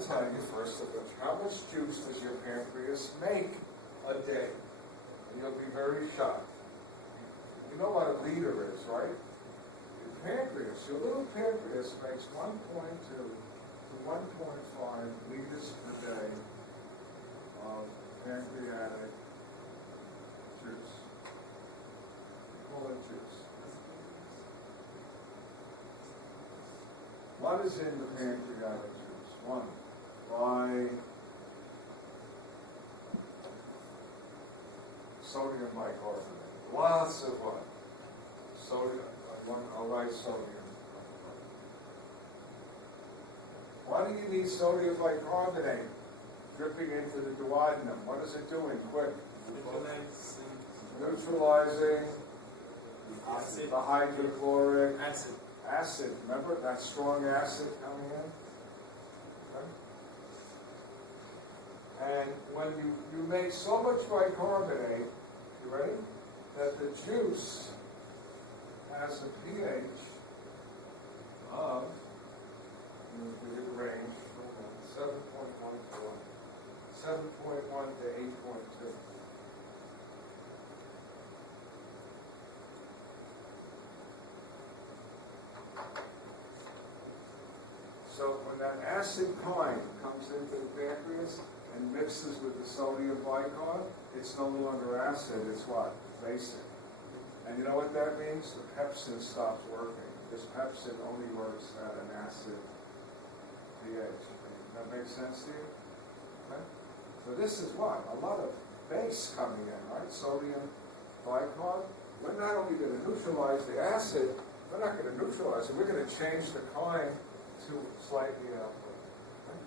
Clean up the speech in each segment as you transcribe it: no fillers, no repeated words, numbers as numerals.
to tell you first of which, how much juice does your pancreas make a day? And you'll be very shocked. You know what a liter is, right? Your pancreas, your little pancreas makes 1.2 to 1.5 liters per day of pancreatic juice. Call it juice. What is in the pancreatic juice? One, sodium bicarbonate. Lots of what? Sodium. I'll write sodium. Why do you need sodium bicarbonate dripping into the duodenum? What is it doing? Quick. Neutralizing acid. The hydrochloric Acid. acid. Remember that strong acid coming in? Okay. And when you make so much bicarbonate, you ready? That the juice has a pH of, give it a range, 7.1 to 8.2. So when that acid kind comes into the pancreas and mixes with the sodium bicarb, it's no longer acid, it's what? Basic. And you know what that means? The pepsin stops working. Because pepsin only works at an acid pH. That makes sense to you? Okay? So this is what? A lot of base coming in, right? Sodium bicarb. We're not only going to neutralize the acid, we're not going to neutralize it, we're going to change the kind to slightly alpha. Okay?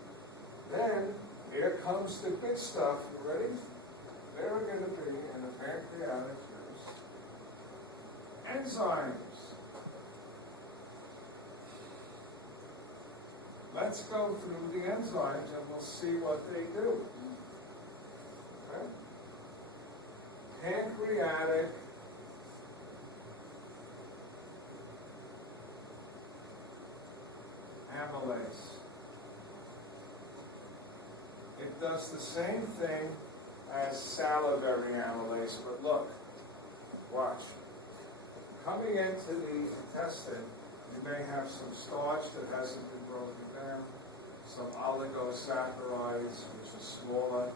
Then, here comes the good stuff. You ready? They're going to be in the pancreatic juice. Enzymes. Let's go through the enzymes and we'll see what they do. Okay? Pancreatic amylase. It does the same thing as salivary amylase, but look, watch. Coming into the intestine, you may have some starch that hasn't been broken down, some oligosaccharides, which are smaller.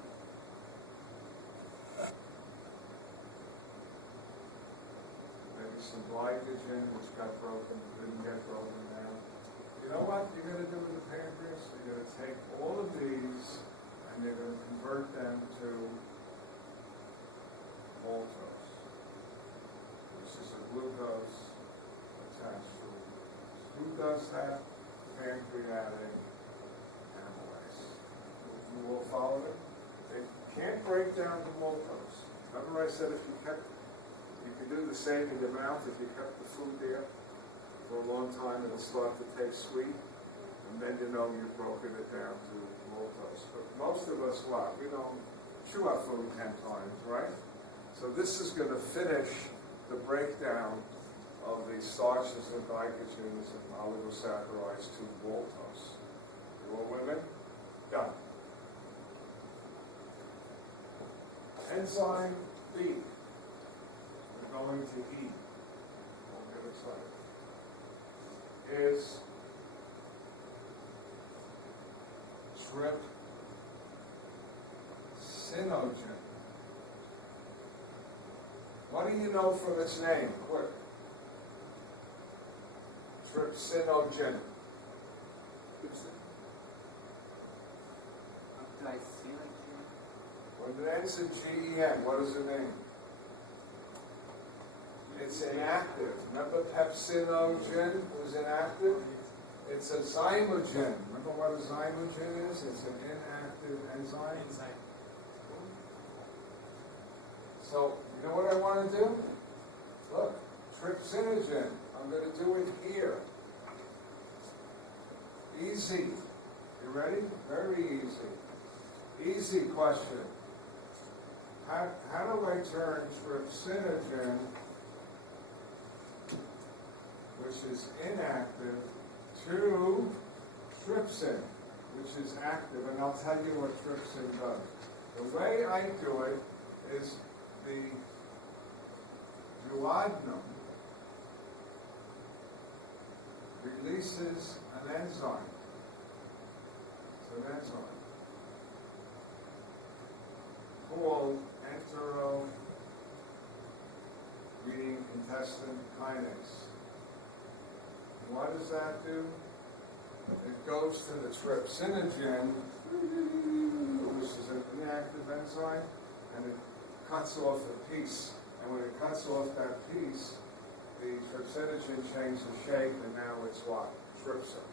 Maybe some glycogen, which didn't get broken down. You know what you're going to do with the pancreas? You're going to take all of these and you're going to convert them to maltose, which is a glucose attached to it. Who does that? Pancreatic amylase. You will follow it? They can't break down the maltose. Remember I said you could do the same in your mouth if you kept the food there for a long time, it'll start to taste sweet, and then you know you've broken it down to maltose. But most of us, what? We don't chew our food 10 times, right? So this is going to finish the breakdown of the starches and glycogens and oligosaccharides to maltose. You all with me? Done. Enzyme B. We're going to eat. Don't get excited. Is trypsinogen. What do you know from its name? Quick. Trypsinogen. When it ends in GEN, what does it mean? It's inactive. Remember pepsinogen was inactive? It's a zymogen. Remember what a zymogen is? It's an inactive enzyme. So, you know what I want to do? Look, trypsinogen. I'm going to do it here. Easy. You ready? Very easy. Easy question. How do I turn trypsinogen, which is inactive, to trypsin? which is active, and I'll tell you what trypsin does. The way I do it is the duodenum releases an enzyme. It's an enzyme called entero, meaning intestine kinase. And what does that do? It goes to the trypsinogen, which is an inactive enzyme, and it cuts off a piece. And when it cuts off that piece, the trypsinogen changes shape, and now it's what? Trypsin.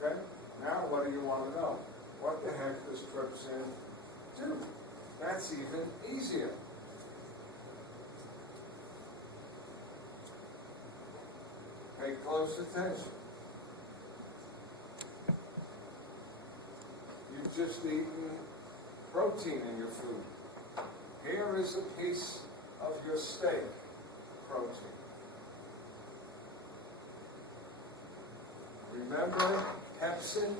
Okay? Now what do you want to know? What the heck does trypsin do? That's even easier. Pay close attention. You've just eaten protein in your food. Here is a piece of your steak, protein. Remember pepsin?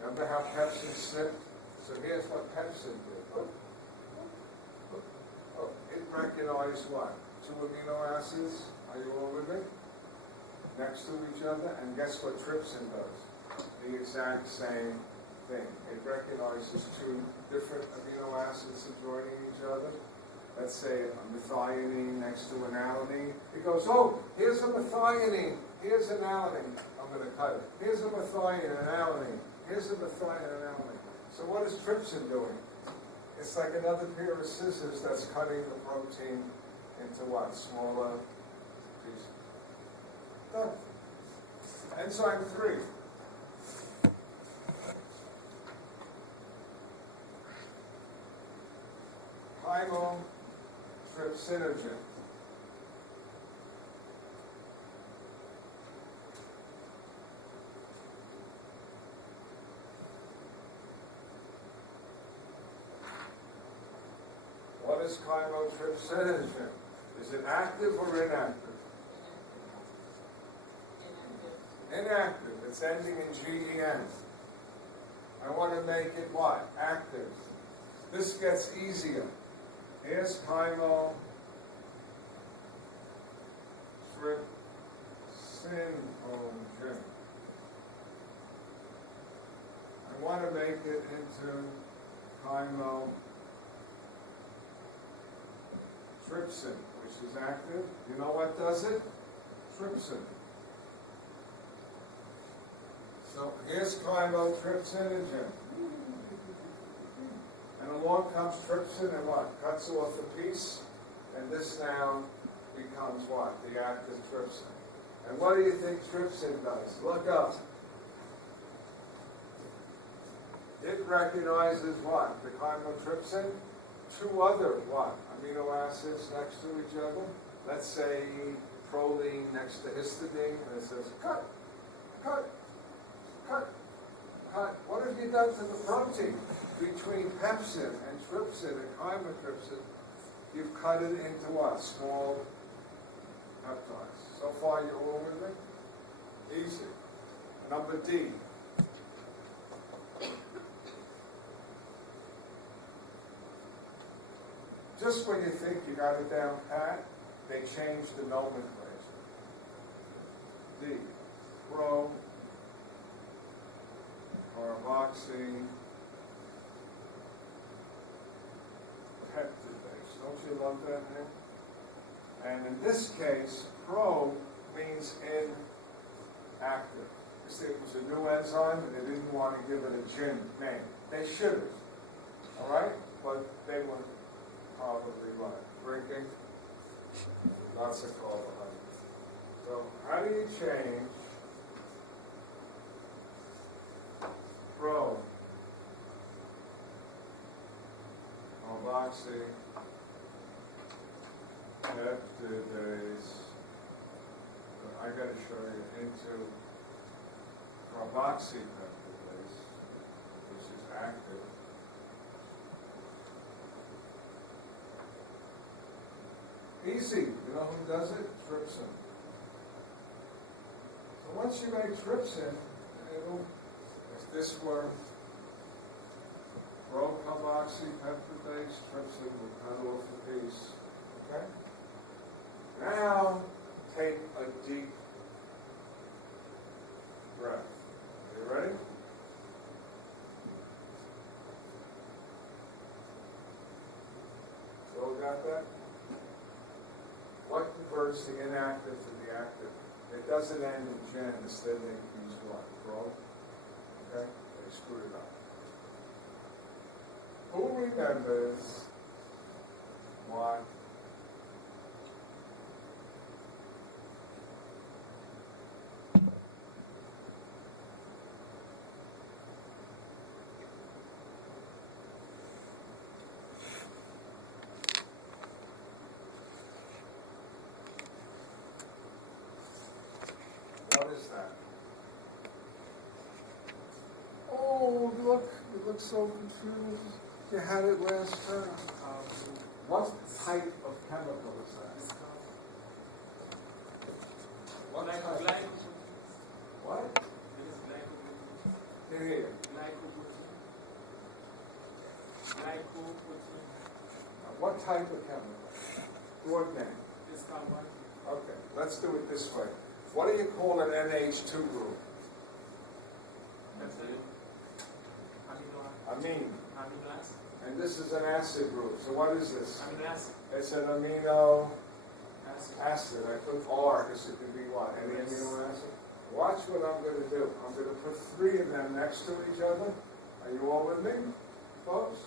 Remember how pepsin snipped? So here's what pepsin did. It recognized what? 2 amino acids. Are you all with me? Next to each other. And guess what trypsin does? The exact same thing. It recognizes 2 different amino acids joining each other. Let's say a methionine next to an alanine. It goes, oh, here's a methionine. Here's an alanine. I'm going to cut it. Here's a methionine and an alanine. Here's a methionine and an alanine. So what is trypsin doing? It's like another pair of scissors that's cutting the protein into what? Smaller pieces. Done. Enzyme 3. Chymotrypsinogen. What is chymotrypsinogen? Is it active or inactive? Inactive. It's ending in GEN. I want to make it what? Active. This gets easier. Here's chymotrypsinogen. I want to make it into chymotrypsin, which is active. You know what does it? Trypsin. So here's chymotrypsinogen. And along comes trypsin and what? Cuts off a piece. And this now becomes what? The active trypsin. And what do you think trypsin does? Look up. It recognizes what? The chymotrypsin. 2 other what? Amino acids next to each other. Let's say proline next to histidine. And it says, cut, cut, cut, cut. What have you done to the protein? Between pepsin and trypsin and chymotrypsin, you've cut it into what? Small peptides. So far, you're all with me? Easy. Number D. Just when you think you got it down pat, they change the nomenclature. D. Pro, carboxy, peptidase. Don't you love that name? And in this case, pro means inactive. You see, it was a new enzyme, and they didn't want to give it a gin name. They should have. All right? But they were probably what? Drinking lots of carbohydrates. So how do you change pro carboxy peptidase? I got to show you into carboxy peptidase, which is active. Easy. You know who does it? Trypsin. So once you make trypsin, it'll, if this were procarboxypeptidase, trypsin will cut off a piece. Okay? Now, take a deep breath. Are you ready? So got that? What converts the inactive to the active? It doesn't end in gen, instead they use what? Pro? Okay? They screwed it up. Who remembers what is that? Oh, look, you look so confused. You had it last term. What type of chemical is that? What type? What? Here. What type of chemical? Broad name. Okay, let's do it this way. What do you call an NH2 group? Amine. And this is an acid group. So what is this? Amino acid. It's an amino acid. I put R because it can be what? Any amino acid? Watch what I'm going to do. I'm going to put 3 of them next to each other. Are you all with me, folks?